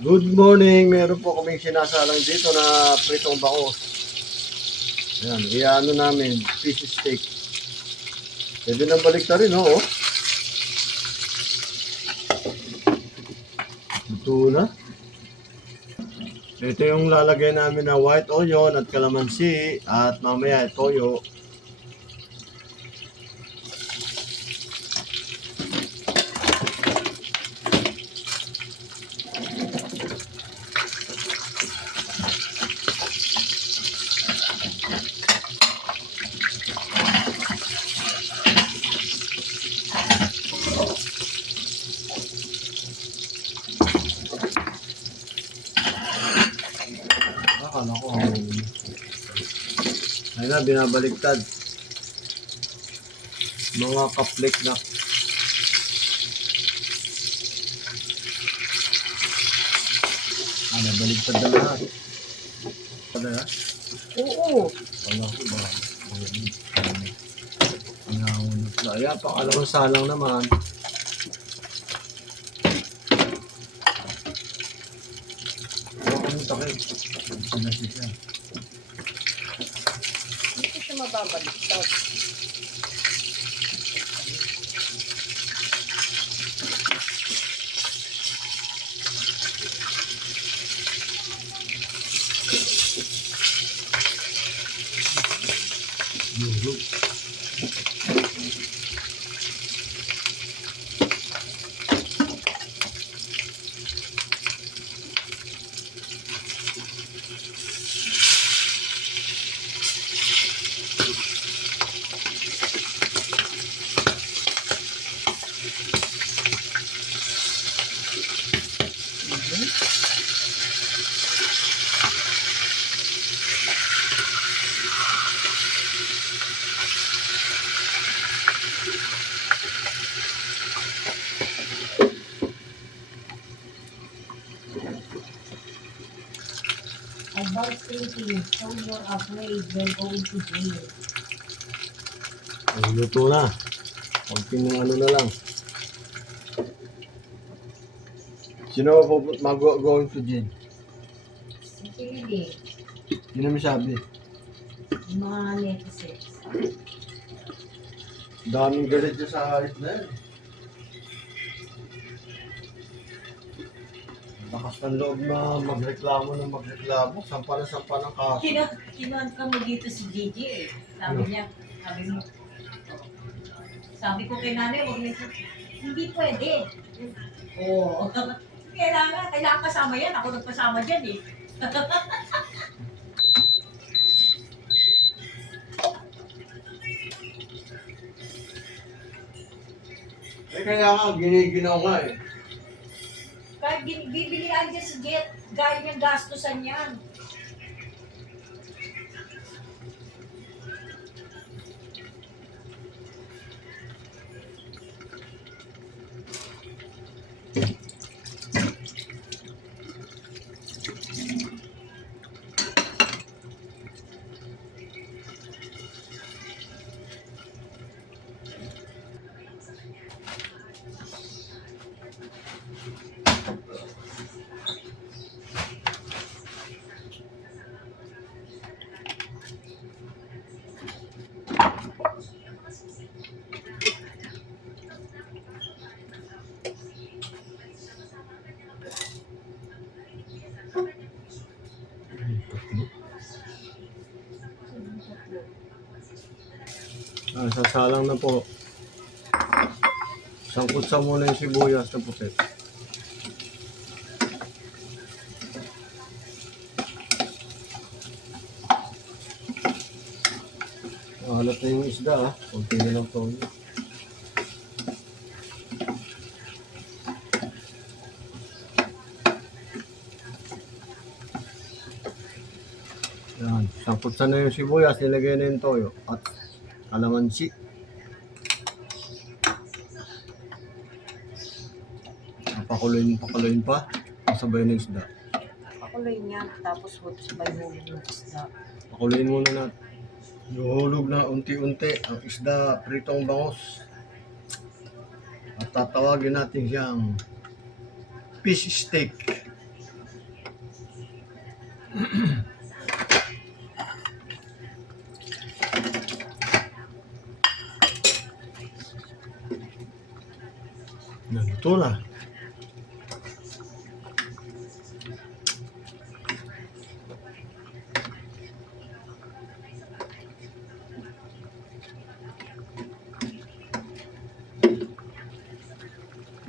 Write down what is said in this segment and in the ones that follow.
Good morning! Meron po kaming sinasalang dito na pritong bangus. Ayan, iano namin, fish steak. Pwede nang balik na rin, oh. Ito na. Ito yung lalagay namin na white onion at calamansi at mamaya toyo. Akala ko, ayun na, binabaliktad. Mga kaplik na. Baliktad na lahat. Ano na? Oo. Wala ko ba? Nangunot na. Ayan, pakalawang salang naman. Anong takip? Sinasi siya. Hindi siya mababaliktad. Yulo. Advanced thinking, so you're afraid when going to jail. Ay, luto na. Konting ano na lang. Sino mag-going to jail? Hindi. Sino may sabi? Yung mga netizens. Daming galit dyan sa harit na yan. Lakas ng loob na magreklamo ng magreklamo. Sampa ng kaso. Kinuhan ka mo dito si Gigi eh. Sabi niya, sabi ko kay nanay, huwag niya, hindi pwede. Oo. Kailangan kasama yan. Ako nagpasama dyan eh. Eh kaya nga, giniginaw nga eh. Kahit bibilihan dyan si Jet, gaya niyang gastusan yan. Sasalang na po. Sangkot sa muna yung sibuyas na puti. Halat na yung isda ah. Kunti na lang to. Yan. Sangkot sa na yung sibuyas. Nilagay na yung toyo. At kalamansi. Pakuloyin pa. Kasabay na isda. Pakuloy niya, tapos sabay mo yung isda. Pakuloyin muna natin. Yuhulog na unti-unti ang isda, pritong bangus. At tatawagin natin siyang fish steak. Ito na.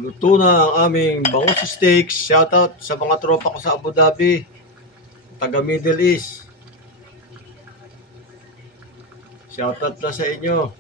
Luto na ang aming bangus steaks. Shoutout sa mga tropa ko sa Abu Dhabi, taga Middle East. Shoutout na sa inyo.